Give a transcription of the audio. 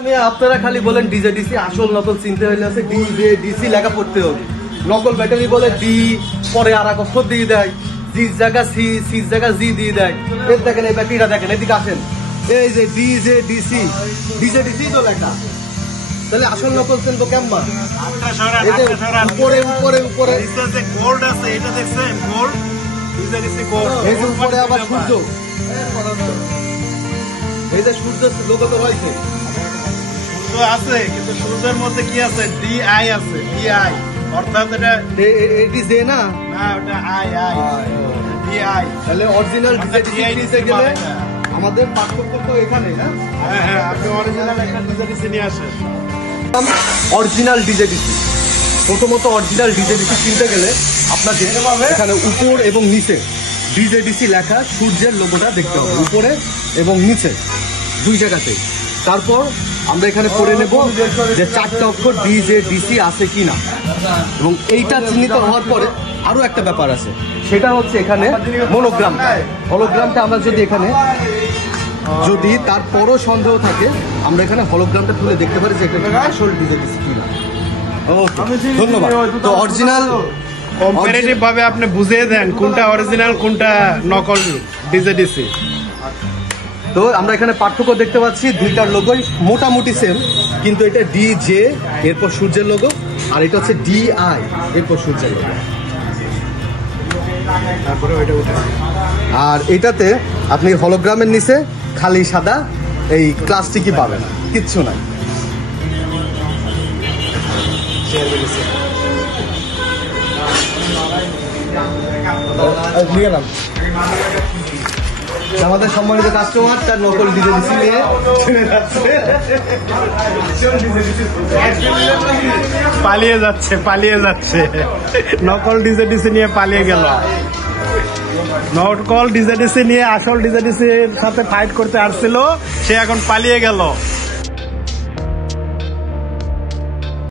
আপনারা খালি বলেন ডিজে ডিসি, আসল নকল চিনতে হইলে আছে ডিজে ডিসি লেখা পড়তে হবে। নকল ব্যাটারি বলে ডি, পরে আর এক অক্ষর দিয়ে দেয়, জির জায়গা সি, সির জায়গা জি দিয়ে দেয়। এর দেখেন এই ব্যাটারিটা দেখেন, এদিকে আসেন, এই যে ডিজে ডিসি, ডিজে ডিসি তো লেখা। তাহলে আসল নকল চিনবো কেমন? উপরে উপরে উপরে গোল্ড আছে, এটা দেখছেন গোল্ড, এই যে উপরে আবার সূর্য, এই যে সূর্য লোগো তো রয়েছে, সূর্য আছে, কিন্তু সূর্যের মধ্যে কি আছে? ডিআই আছে, ডিআই, অর্থাৎ এটা এটি যে না, না ওটা আই আই ডিআই। তাহলে অরিজিনাল ডিজে গেলে আমাদের পার্থক্য তো এখানে। হ্যাঁ হ্যাঁ, আপনি অরিজিনাল একটা ডিজে ডিসি নিয়ে আসেন। অরিজিনাল ডিজে ডিসি, প্রথমত অরিজিনাল ডিজে ডিসি কিনতে গেলে আপনাকে এখানে উপর এবং নিচে ডিজে ডিসি লেখা সূর্যের লোগোটা দেখতে হবে, উপরে এবং নিচে দুই জায়গাতে। তারপর আমরা এখানে পড়ে নেব যে 4টা অক্ষর ডিজে ডিসি আছে কিনা, এবং এইটা চিহ্নিত হওয়ার পরে আরো একটা ব্যাপার আছে, সেটা হচ্ছে এখানে মনোগ্রাম, হলোগ্রামটা আমরা যদি এখানে যদি তারপরও সন্দেহ থাকে, আমরা এখানে হলোগ্রামটা তুলে দেখতে পারি যে এটা আসল ডিজে ডিসি কিনা। ধন্যবাদ। তো অরিজিনাল কম্পারেটিভ ভাবে আপনি বুঝিয়ে দেন কোনটা অরিজিনাল কোনটা নকল ডিজে ডিসি। তো আমরা এখানে পার্থক্য দেখতে পাচ্ছি, দুইটার লোগোই মোটামুটি সেম, কিন্তু এটা ডিজে এরপর সূর্যের লোগো, আর এটা হচ্ছে ডিআই এরপর সূর্যের লোগো। আর এটাতে আপনি হলোগ্রামের নিচে খালি সাদা এই প্লাস্টিকই পাবেন, কিচ্ছু নাই। আমাদের সম্মানিত কাস্টমার তার নকল ডিজে ডিসি নিয়ে পালিয়ে যাচ্ছে নকল ডিজে ডিসি নিয়ে পালিয়ে গেল। নকল ডিজে ডিসি নিয়ে আসল ডিজে ডিসির সাথে ফাইট করতে আসছিল, সে এখন পালিয়ে গেল।